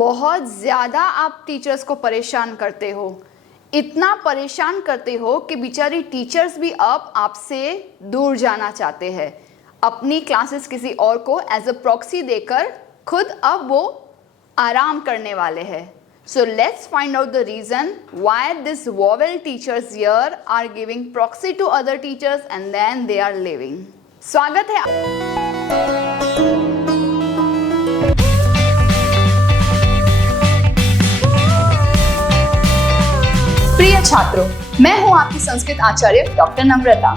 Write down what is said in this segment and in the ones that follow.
बहुत ज़्यादा आप टीचर्स को परेशान करते हो, इतना परेशान करते हो कि बेचारी टीचर्स भी अब आपसे दूर जाना चाहते हैं, अपनी क्लासेस किसी और को एज अ प्रॉक्सी देकर खुद अब वो आराम करने वाले हैं. So let's find out the reason why this vowel teachers here are giving proxy to other teachers and then they are leaving. स्वागत है. प्रिय छात्रों, मैं हूं आपकी संस्कृत आचार्य डॉक्टर नम्रता.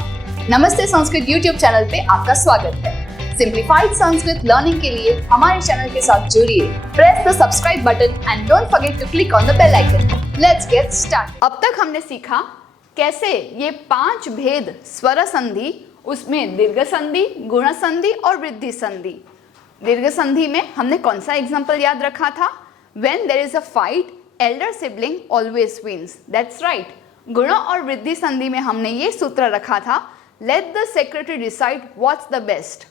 नमस्ते संस्कृत YouTube चैनल पे आपका स्वागत है. सिंप्लीफाइड संस्कृत लर्निंग के लिए हमारे चैनल के साथ जुड़िए. Press the subscribe button and don't forget to click on the bell icon. Let's get start. अब तक हमने सीखा कैसे ये 5 भेद स्वर संधि, उसमें दीर्घ संधि, गुण संधि और वृद्धि संधि. दीर्घ संधि में हमने कौन सा एग्जाम्पल याद रखा था? When there is a fight, elder sibling always wins. That's right. गुण और वृद्धि संधि में हमने ये सूत्र रखा था, Let the secretary decide what's the best.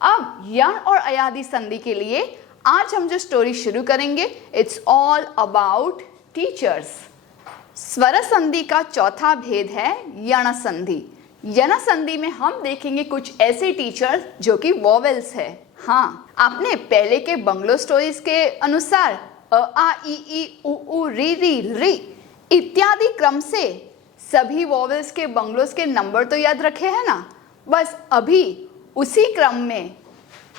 अब यण और अयादि संधि के लिए आज हम जो स्टोरी शुरू करेंगे, इट्स ऑल अबाउट टीचर्स. स्वर संधि का चौथा भेद है यण संधि. यण संधि में हम देखेंगे कुछ ऐसे टीचर्स जो कि वॉवेल्स है. हाँ, आपने पहले के बंगलो स्टोरीज के अनुसार अ आ इ ई उ ऊ री री री इत्यादि क्रम से सभी वॉवेल्स के बंगलोस के नंबर तो याद रखे हैं ना. बस अभी उसी क्रम में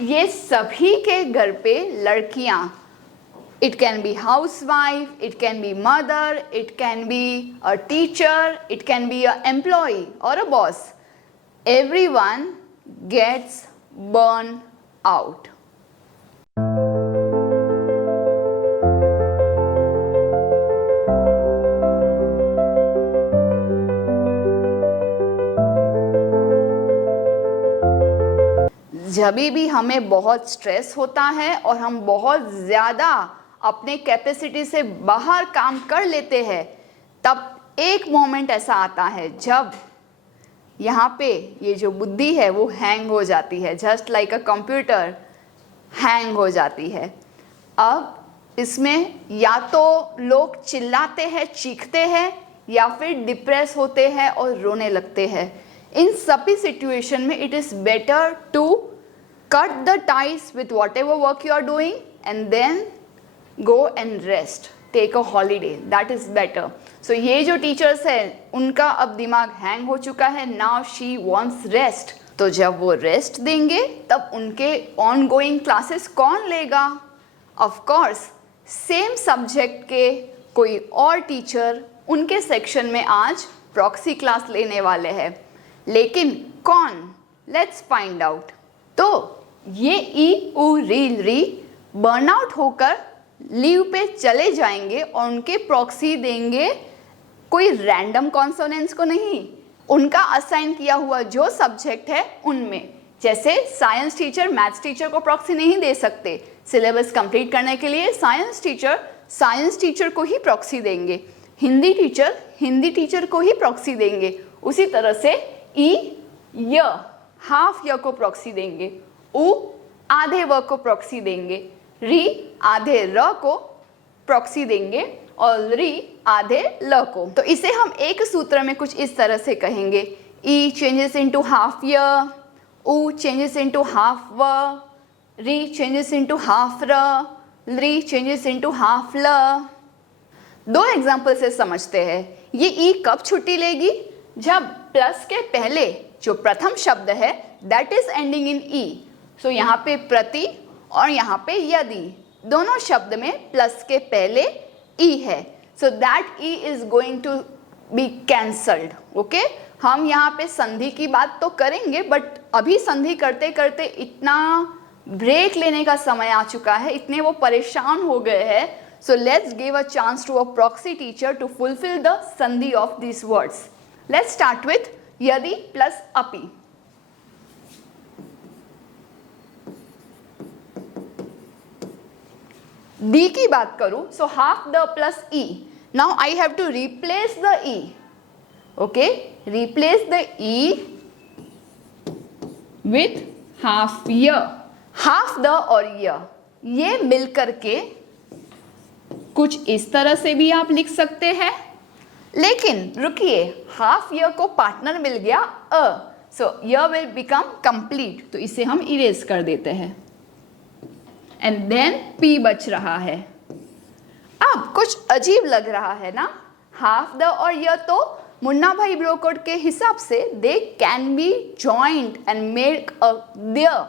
ये सभी के घर पे लड़कियां, it can be housewife, it can be mother, it can be a teacher, it can be a employee or a boss, everyone gets burn out. जब भी हमें बहुत स्ट्रेस होता है और हम बहुत ज़्यादा अपने कैपेसिटी से बाहर काम कर लेते हैं, तब एक मोमेंट ऐसा आता है जब यहाँ पे ये जो बुद्धि है वो हैंग हो जाती है, just like a computer hang हो जाती है. अब इसमें या तो लोग चिल्लाते हैं, चीखते हैं, या फिर डिप्रेस होते हैं और रोने लगते हैं. इन सभी सिचुएशन में it is better to cut the ties with whatever work you are doing and then go and rest, take a holiday. That is better. So ये जो टीचर्स हैं उनका अब दिमाग हैंग हो चुका है. now she wants rest. तो जब वो रेस्ट देंगे तब उनके ongoing क्लासेस कौन लेगा? of course सेम सब्जेक्ट के कोई और टीचर उनके सेक्शन में आज प्रॉक्सी क्लास लेने वाले हैं. लेकिन कौन? Let's find out. तो ये ई उ री री बर्नआउट होकर लीव पे चले जाएंगे और उनके प्रॉक्सी देंगे कोई रैंडम कॉन्सोनेंट्स को नहीं, उनका असाइन किया हुआ जो सब्जेक्ट है उनमें. जैसे साइंस टीचर मैथ्स टीचर को प्रॉक्सी नहीं दे सकते. सिलेबस कंप्लीट करने के लिए साइंस टीचर को ही प्रॉक्सी देंगे, हिंदी टीचर हिंदी टीचर को ही प्रॉक्सी देंगे. उसी तरह से ई य हाफ य को प्रॉक्सी देंगे, उ आधे व को प्रॉक्सी देंगे, री आधे र को प्रॉक्सी देंगे और री आधे ल को. तो इसे हम एक सूत्र में कुछ इस तरह से कहेंगे, ई चेंजेस इनटू हाफ य, उ चेंजेस इनटू हाफ व, री चेंजेस इनटू हाफ र, री चेंजेस इनटू हाफ ल. 2 एग्जाम्पल से समझते हैं. ये ई कब छुट्टी लेगी? जब प्लस के पहले जो प्रथम शब्द है दैट इज एंडिंग इन ई. सो यहाँ पे प्रति और यहाँ पे यदि, दोनों शब्द में प्लस के पहले ई है. So that E is going to be cancelled. Okay, हम यहाँ पे संधि की बात तो करेंगे, बट अभी संधि करते करते इतना ब्रेक लेने का समय आ चुका है, इतने वो परेशान हो गए हैं. So let's give a chance to a proxy teacher to fulfil the sandhi of this words. Let's start with yadi plus api. डी की बात करूं, सो हाफ द प्लस ई. Now I have to replace the ई. ओके, रिप्लेस द ई with half य. Half द और य ये मिलकर के कुछ इस तरह से भी आप लिख सकते हैं, लेकिन रुकिए, हाफ ईयर को पार्टनर मिल गया अ, सो ईयर विल बिकम कंप्लीट, तो इसे हम इरेज कर देते हैं एंड देन पी बच रहा है। अब कुछ अजीब लग रहा है ना, हाफ द और य तो मुन्ना भाई ब्रोकोड के हिसाब से they can be joint and make a there,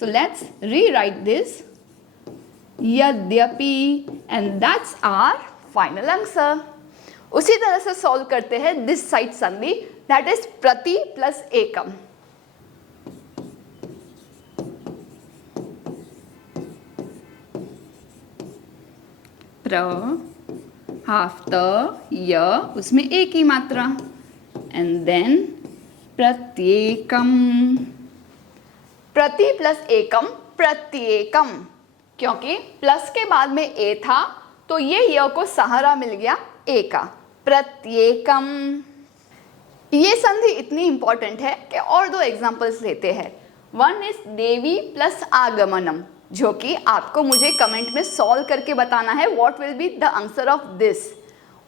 so let's rewrite this yadyapi and that's our final answer. उसी तरह से सॉल्व करते हैं this side sandhi, that is prati plus ekam. प्र हाफ त य, उसमें एक ही मात्रा, एंड देन प्रत्येकम। प्रति प्लस एकम प्रत्येकम, क्योंकि प्लस के बाद में ए था तो ये य को सहारा मिल गया ए का, प्रत्येकम। ये संधि इतनी इंपॉर्टेंट है कि और दो एग्जांपल्स लेते हैं। वन इज देवी प्लस आगमनम, जो कि आपको मुझे कमेंट में सॉल्व करके बताना है what will be the answer of this.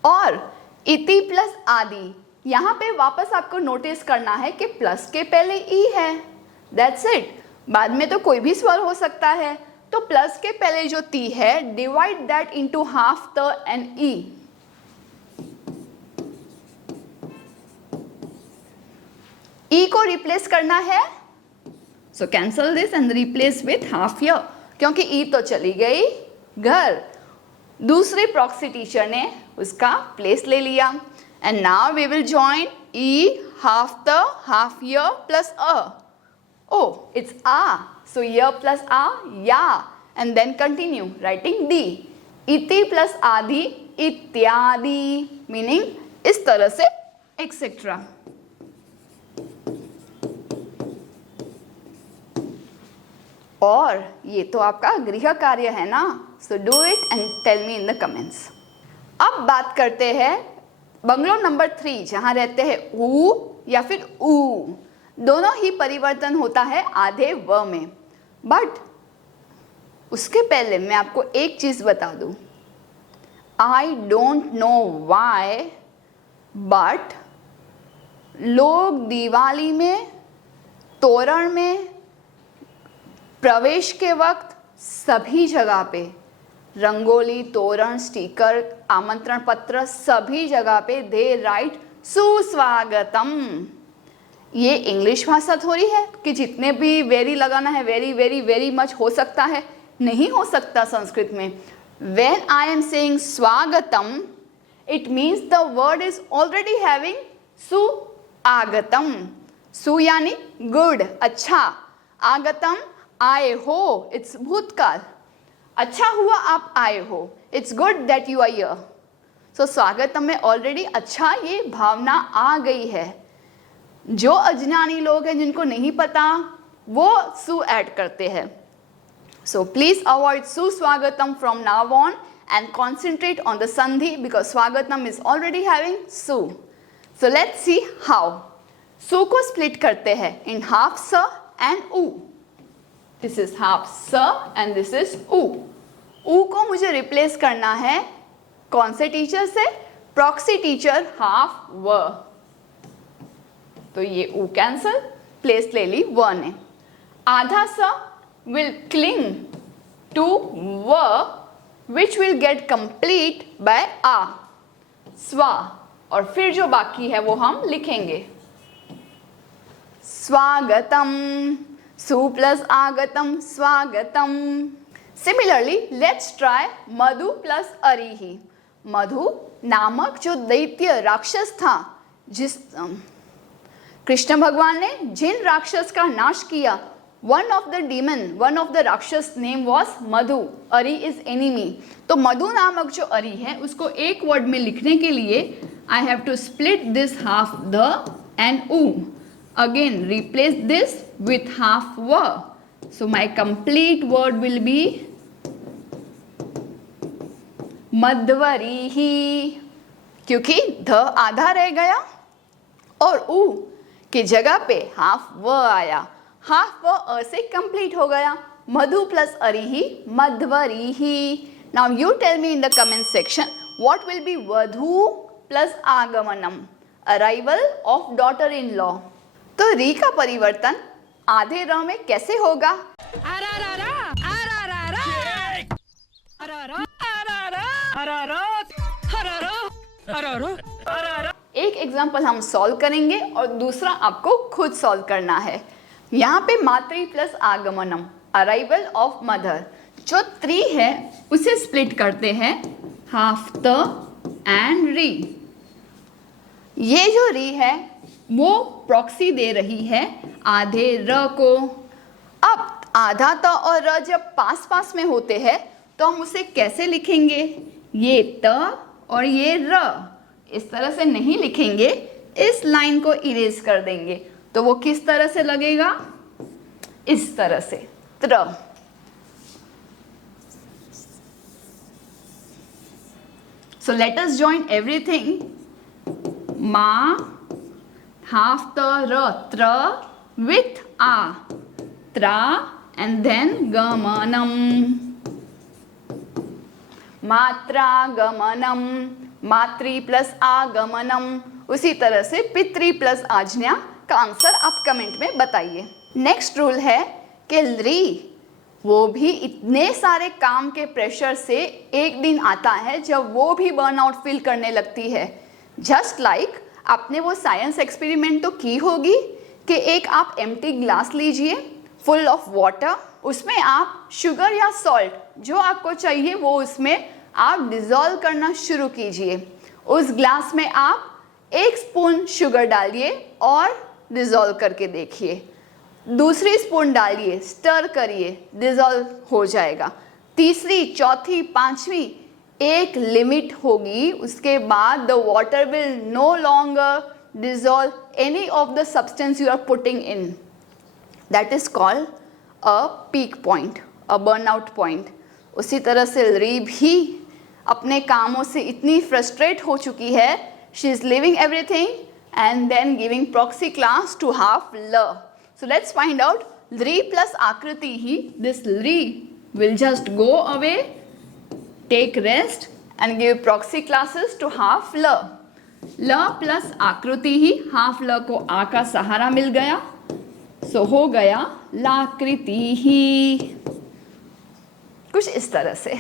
और इति प्लस आदि, यहाँ पे वापस आपको नोटिस करना है कि प्लस के पहले ई है, दैट्स इट। बाद में तो कोई भी स्वर हो सकता है, तो प्लस के पहले जो ती है डिवाइड दैट इनटू हाफ त एंड ई। ई को रिप्लेस करना है, so cancel this and replace with half य, क्योंकि ई तो चली गई घर, दूसरे प्रॉक्सी टीचर ने उसका प्लेस ले लिया। And now we will join E half the half य प्लस अ, ओ इट्स आ, सो य प्लस आ या, and then continue writing D, इति प्लस आदि इत्यादि, मीनिंग इस तरह से एक्सेट्रा। और ये तो आपका गृह कार्य है ना, so do it and tell me in the comments. अब बात करते हैं बंगलो नंबर 3, जहाँ रहते हैं ऊ या फिर ऊ, दोनों ही परिवर्तन होता है आधे व में। बट उसके पहले मैं आपको एक चीज़ बता दूँ, I don't know why but लोग दिवाली में, तोरण में, प्रवेश के वक्त सभी जगह पे रंगोली, तोरण, स्टिकर, आमंत्रण पत्र, सभी जगह पे दे राइट सुस्वागतम। ये इंग्लिश भाषा थोड़ी है कि जितने भी वेरी लगाना है वेरी वेरी वेरी मच हो सकता है, नहीं हो सकता संस्कृत में। When I am saying स्वागतम, it means the word is already having सु आगतम। सु यानी गुड, अच्छा, आगतम आए हो, इट्स भूतकाल, अच्छा हुआ आप आए हो, it's good that you are here. So swagatam में ऑलरेडी अच्छा ये भावना आ गई है। जो अज्ञानी लोग हैं जिनको नहीं पता वो सु ऐड करते हैं। So please avoid suswagatam from now on and concentrate on the sandhi because swagatam is already having सु। So let's see how. सु को स्प्लिट करते हैं इन हाफ स एंड उ। दिस इज हाफ स एंड दिस इज उ। उ को मुझे रिप्लेस करना है कौन से टीचर से? प्रॉक्सी टीचर हाफ व। तो ये उ कैंसल, प्लेस ले ली व ने। आधा स will cling to व which will get complete by आ, स्वा। और फिर जो बाकी है वो हम लिखेंगे स्वागतम, सु प्लस आगतम स्वागतम। Similarly let's try madhu plus arihi. मधु नामक जो दैत्य राक्षस था, जिस कृष्ण भगवान ने जिन राक्षस का नाश किया, one of the demon, one of the राक्षस name was मधु, अरि is enemy। तो मधु नामक जो अरि है उसको एक वर्ड में लिखने के लिए I have to split this half the and u, again replace this with half व। So my complete word will be मध्वरिहि, क्योंकि ध आधा रह गया और उ की जगह पे हाफ व आया, हाफ व अ से कंप्लीट हो गया। मधु plus अरिहि मध्वरिहि। Now you tell me in the comment section what will be Vadhu plus Agamanam, arrival of daughter-in-law. तो री का परिवर्तन आधे र में कैसे होगा? एक एग्जाम्पल हम सॉल्व करेंगे और दूसरा आपको खुद सॉल्व करना है। यहाँ पे मातृ प्लस आगमनम, अराइवल ऑफ मदर, जो 3 है उसे स्प्लिट करते हैं हाफ द एंड री। ये जो री है वो प्रॉक्सी दे रही है आधे र को। अब आधा त और र जब पास पास में होते हैं तो हम उसे कैसे लिखेंगे? ये त और ये र इस तरह से नहीं लिखेंगे, इस लाइन को इरेज कर देंगे। तो वो किस तरह से लगेगा? इस तरह से, त्र। So let us join everything. Ma, half the r, tra with a, tra, and then gamanam. मात्रा गमनम, मातृ प्लस आगमनम। उसी तरह से पितृ प्लस आज्ञा का आंसर आप कमेंट में बताइए। नेक्स्ट रूल है कि री वो भी इतने सारे काम के प्रेशर से एक दिन आता है जब वो भी बर्नआउट फील करने लगती है। जस्ट लाइक आपने वो साइंस एक्सपेरिमेंट तो की होगी कि एक आप एम्प्टी ग्लास लीजिए फुल ऑफ वाटर, उसमें आप शुगर या सॉल्ट जो आपको चाहिए वो उसमें आप डिज़ोल्व करना शुरू कीजिए। उस ग्लास में आप 1 स्पून शुगर डालिए और डिज़ोल्व करके देखिए। दूसरी स्पून डालिए, स्टर करिए, डिज़ोल्व हो जाएगा। तीसरी, चौथी, पांचवी, एक लिमिट होगी, उसके बाद the water will no longer dissolve any of the substance you are putting in. That is called a peak point, a burnout point. उसी तरह से री भी अपने कामों से इतनी फ्रस्ट्रेट हो चुकी है, she is living everything and then giving proxy class to half ल। So let's find out Lri plus Akriti hi. This Lri will just go away, take rest and give proxy classes to half La. La plus Akriti hi, half La को आ का सहारा मिल गया, so हो गया लाकृति ही। कुछ इस तरह से।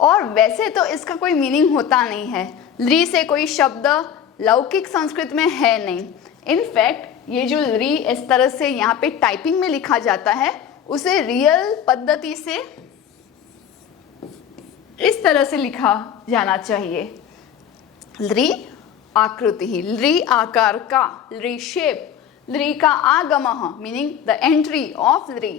और वैसे तो इसका कोई मीनिंग होता नहीं है। लृ से कोई शब्द लौकिक संस्कृत में है नहीं। इनफैक्ट ये जो लृ इस तरह से यहाँ पे टाइपिंग में लिखा जाता है उसे रियल पद्धति से इस तरह से लिखा जाना चाहिए। लृ आकृति ही, लृ आकार का, लृ शेप, लृ का आगमः मीनिंग द एंट्री ऑफ लृ।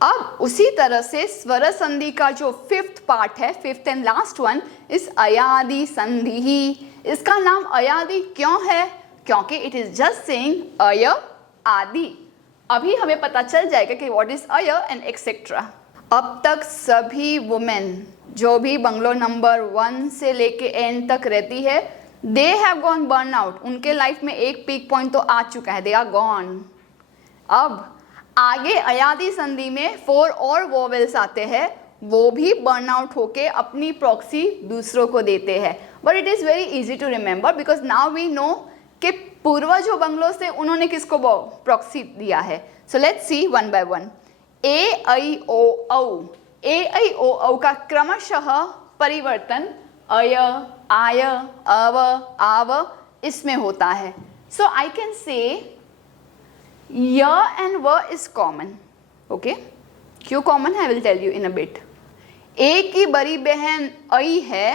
अब उसी तरह से स्वर संधि का जो 5th पार्ट है, 5th एंड लास्ट वन, इस अयादि संधि ही। इसका अयादि अयादि क्यों है? क्योंकि इट इज जस्ट सेइंग अय आदि। अभी हमें पता चल जाएगा कि व्हाट इज अय एंड एक्सेट्रा। अब तक सभी वुमेन जो भी बंगलो नंबर 1 से लेके एंड तक रहती है, they have gone burn out. उनके लाइफ में एक पीक पॉइंट तो आ चुका है, दे आर गॉन। अब आगे अयादि संधि में 4 और वोवेल्स आते हैं, वो भी बर्न आउट होके अपनी प्रॉक्सी दूसरों को देते हैं। But it is very easy to remember because now we know कि पूर्वजों बंगलों से उन्होंने किसको प्रॉक्सी दिया है। So let's see one by one. ए ऐ ओ औ, ए ऐ ओ औ का क्रमशः परिवर्तन अय, आय, अव, आव इसमें होता है। सो आई कैन से य एंड व इज कॉमन। ओके, क्यों कॉमन है I will tell you in a bit. ए की बड़ी बहन ऐ है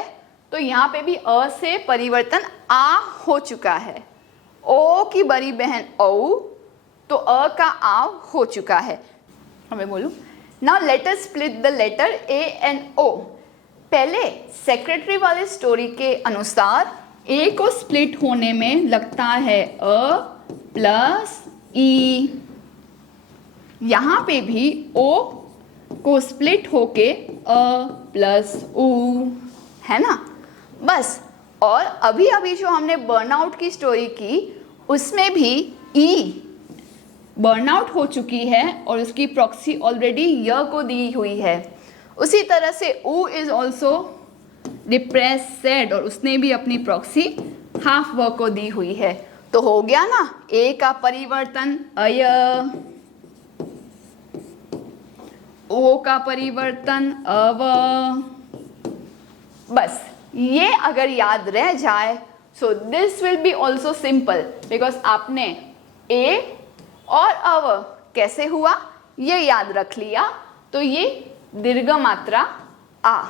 तो यहाँ पे भी अ से परिवर्तन आ हो चुका है। ओ की बड़ी बहन औ तो अ का आ हो चुका है। मैं बोलूँ now let us split the letter ए एंड ओ। पहले सेक्रेटरी वाले स्टोरी के अनुसार ए को स्प्लिट होने में लगता है अ प्लस ई। यहाँ पे भी ओ को स्प्लिट होके अ प्लस उ है ना, बस। और अभी अभी जो हमने बर्नआउट की स्टोरी की उसमें भी ई बर्नआउट हो चुकी है और उसकी प्रॉक्सी ऑलरेडी य को दी हुई है। उसी तरह से ऊ इज ऑल्सो डिप्रेस सेड, और उसने भी अपनी प्रॉक्सी हाफ व को दी हुई है। तो हो गया ना, ए का परिवर्तन अय, ओ का परिवर्तन अव। बस ये अगर याद रह जाए, so this will be also simple, because आपने ए और अव कैसे हुआ ये याद रख लिया, तो ये दीर्घ मात्रा आ।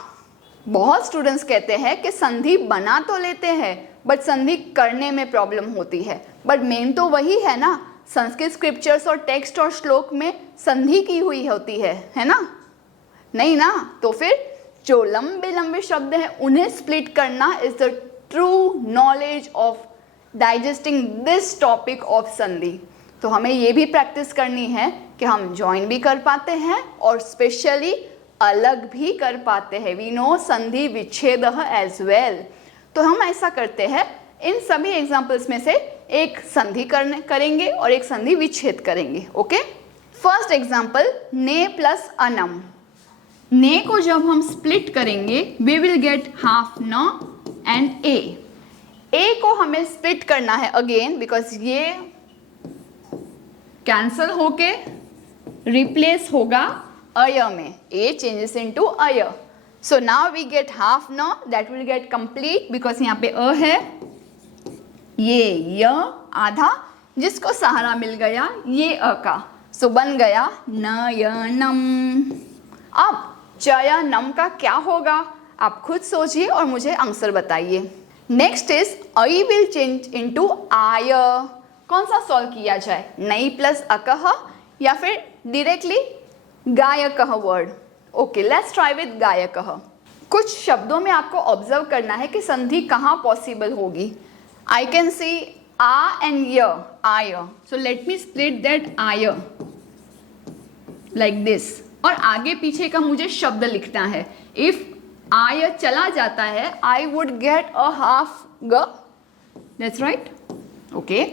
बहुत स्टूडेंट्स कहते हैं कि संधि बना तो लेते हैं बट संधि करने में प्रॉब्लम होती है, बट मेन तो वही है ना, संस्कृत स्क्रिप्चर्स और टेक्स्ट और श्लोक में संधि की हुई होती है ना? नहीं ना? तो फिर जो लंबे लंबे शब्द हैं उन्हें स्प्लिट करना is the true knowledge of digesting this topic of संधि। तो हमें ये भी प्रैक्टिस करनी है कि हम ज्वाइन भी कर पाते हैं और स्पेशली अलग भी कर पाते हैं। वी नो संधि विच्छेद एज वेल। तो हम ऐसा करते हैं, इन सभी एग्जाम्पल्स में से एक संधि करेंगे और एक संधि विच्छेद करेंगे। ओके, फर्स्ट एग्जाम्पल, ने प्लस अनम। ने को जब हम स्प्लिट करेंगे वी विल गेट हाफ न एंड ए को हमें स्प्लिट करना है अगेन, बिकॉज ये कैंसल होके रिप्लेस होगा अय में, ए चेंजेस इनटू अय। So now we get half न, that will get complete because यहाँ पे अ है, ये य आधा जिसको सहारा मिल गया ये अ का, सो बन गया नयनम। अब चयनम का क्या होगा आप खुद सोचिए और मुझे आंसर बताइए। नेक्स्ट इज आई विल चेंज इनटू आय। कौन सा सॉल्व किया जाए, नई प्लस अकह या फिर डायरेक्टली गायकः word? Okay, let's try with गायकः। कुछ शब्दों में आपको ऑब्जर्व करना है कि संधि कहाँ पॉसिबल होगी। आई कैन सी आ एंड य, आय, so let me split that आय लाइक दिस, और आगे पीछे का मुझे शब्द लिखना है। इफ आय चला जाता है I would get a half ग, दैट्स राइट। ओके,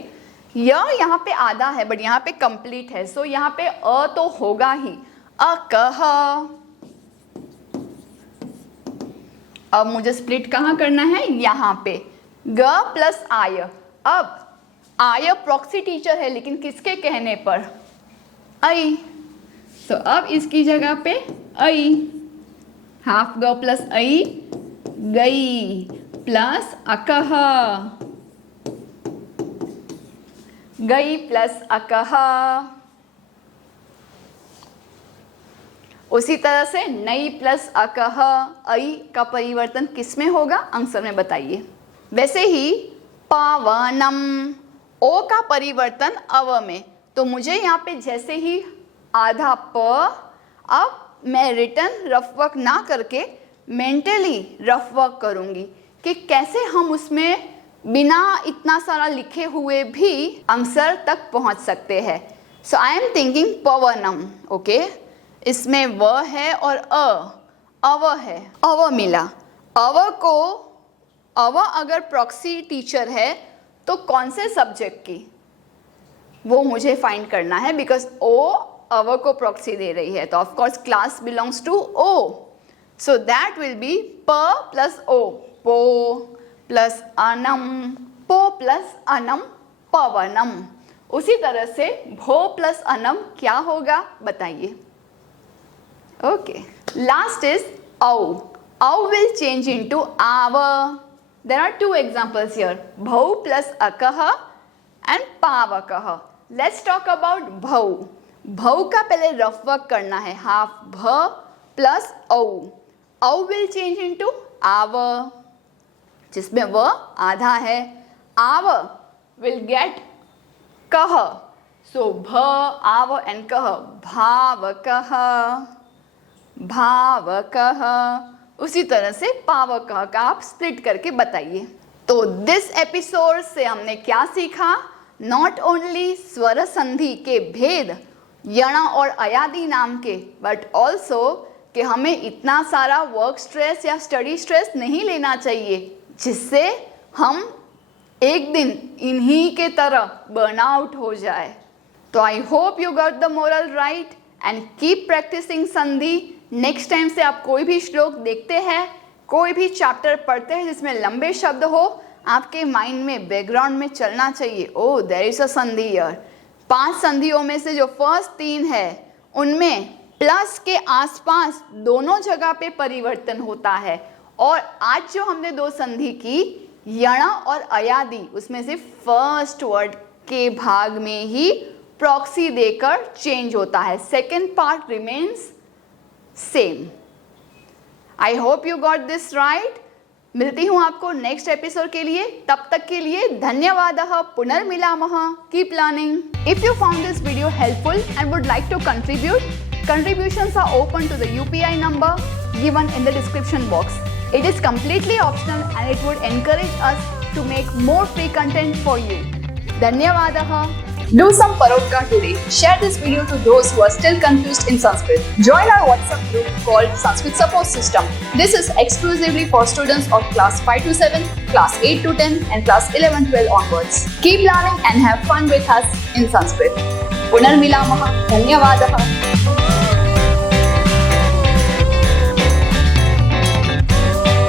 यहाँ पे आधा है बट यहाँ पे कंप्लीट है, सो यहाँ पे अ तो होगा ही, अकह। अब मुझे स्प्लिट कहाँ करना है, यहाँ पे ग प्लस आय। अब आय प्रॉक्सी टीचर है लेकिन किसके कहने पर, आई, तो अब इसकी जगह पे आई, हाफ ग प्लस आई, गई प्लस अकह, गई प्लस अकह। उसी तरह से नई प्लस अकह, आई का परिवर्तन किस में होगा, आंसर में बताइए। वैसे ही पावनम, ओ का परिवर्तन अव में, तो मुझे यहाँ पे जैसे ही आधा प, अब मैं रिटर्न रफ वर्क ना करके मेंटली रफ वर्क करूँगी कि कैसे हम उसमें बिना इतना सारा लिखे हुए भी आंसर तक पहुँच सकते हैं। सो आई एम थिंकिंग पवनम। ओके, इसमें व है और अव है, अव मिला। अव अगर प्रॉक्सी टीचर है तो कौन से सब्जेक्ट की, वो मुझे फाइंड करना है, बिकॉज ओ अव को प्रॉक्सी दे रही है, तो of course class belongs to ओ, सो दैट विल बी प प्लस ओ, पो प्लस अनम, पो प्लस अनम पवनम। उसी तरह से भो प्लस अनम क्या होगा बताइए। Okay, last is au. Au will change into ava. There are two examples here, bhau plus akaha and pavakaha. Let's talk about bhau. भव का पहले रफ वर्क करना है, हाफ भ प्लस औ, औ विल चेंज इनटू आव, जिसमें व आधा है, आव विल गेट कह, सो भ आव एंड कह, भावकः, भावकः। उसी तरह से पावकः का आप स्प्लिट करके बताइए। तो दिस एपिसोड से हमने क्या सीखा, नॉट ओनली स्वर संधि के भेद यण और अयादि नाम के, बट ऑल्सो कि हमें इतना सारा वर्क स्ट्रेस या स्टडी स्ट्रेस नहीं लेना चाहिए जिससे हम एक दिन इन्हीं के तरह बर्नआउट हो जाए। तो I hope you got the moral right and keep practising sandhi next time से आप कोई भी श्लोक देखते हैं, कोई भी चैप्टर पढ़ते हैं जिसमें लंबे शब्द हो, आपके माइंड में बैकग्राउंड में चलना चाहिए, ओ देयर इज अ संधि हियर। 5 संधियों में से जो फर्स्ट 3 है उनमें प्लस के आसपास दोनों जगह पे परिवर्तन होता है, और आज जो हमने 2 संधि की यण और अयादि, उसमें से फर्स्ट वर्ड के भाग में ही प्रॉक्सी देकर चेंज होता है, second part remains same. I hope you got this right. मिलती हूँ आपको नेक्स्ट एपिसोड के लिए, तब तक के लिए धन्यवादः, पुनर्मिलामः, keep learning. If you found this video helpful and would like to contribute, contributions are open to the UPI number given in the description box. It is completely optional and it would encourage us to make more free content for you. Dhanyavadah. Do some Parotka today. Share this video to those who are still confused in Sanskrit. Join our WhatsApp group called Sanskrit Support System. This is exclusively for students of class 5 to 7, class 8 to 10 and class 11-12 onwards. Keep learning and have fun with us in Sanskrit. Punarmilamah. Dhanyavadah.